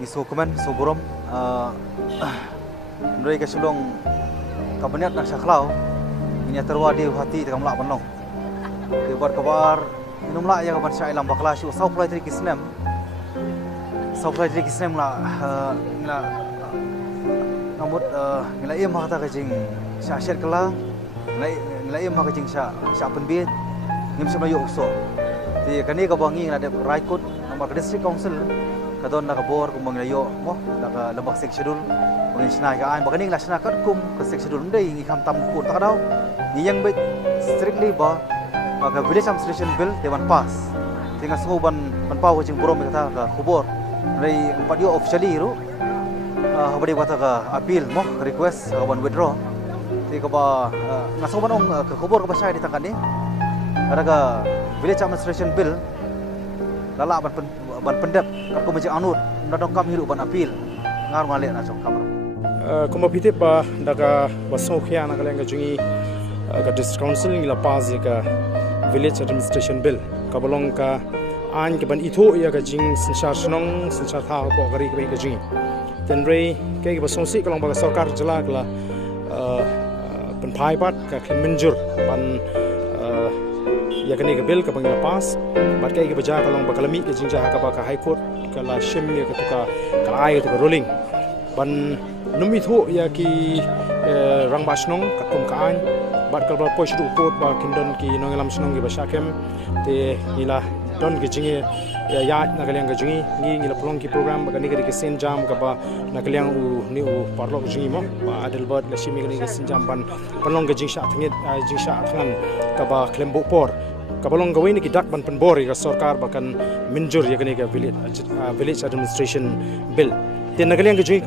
isu komen soborom mereka sulung kabinet nak saklau ini terwadi hati tegam lak benong kebar kabar minum lak yang kabar syailam bakla syu sau plai tri kisnem lah ngila ngamut ngila im kata kajing syashet kala ngila im kajing sya penbit ngim semlayu ukso di kani kabangi ngila de raikut nomor district council kadon nak bor kumang layo mo nak lebak seksidul ngin snai ka an bakani ngila snai kat kum ke seksidul ndai ngi kham tam kun tak daw ni yang bet strictly ba ka village administration bill dewan pass tinggal semua ban pau kajing borom kata ka khubor dari empat dia officially ru habari kata ka appeal mo request ban withdraw ti ka ba ngaso banong ke khubor ka basai di tangkan ni ada ka village administration bill lala ban pendap aku macam anut ndong kam hiru ban appeal ngar ngale na chok kamar kuma pite ba daga baso khia na kaleng jungi ka district council ngila pas ka village administration bill ka bolong ka an ke ban itho ya ka jing sinchar snong sinchar tha ko gari ka jing tenrei ke ba song si kalong ba sarkar jala kala pen phai pat ka minjur ban ya kani ka bill ka bang pas bat ke baja kalong ba kalami ke jing ja ka ba ka high court kala shim ya ka tuka kala ai ka ruling ban numi tho ya ki rang ba snong ka kum ka an bat ka ba posh du pot ba kindon ki nongalam snong gi ba shakem te ila don ke jinge ya na kaliang ke jingi ni ngila plong ki program ba ni ke sen jam ka ba na kaliang u ni u parlo jingi mo ba adel bot la shimi ni ke sen jam ban plong ke jing sha thngit jing sha thngan ka ba klembo por ka balong gawin ki dak ban penbor ka sarkar ba kan minjur ya ni ke village administration bill ten na kaliang ke jingi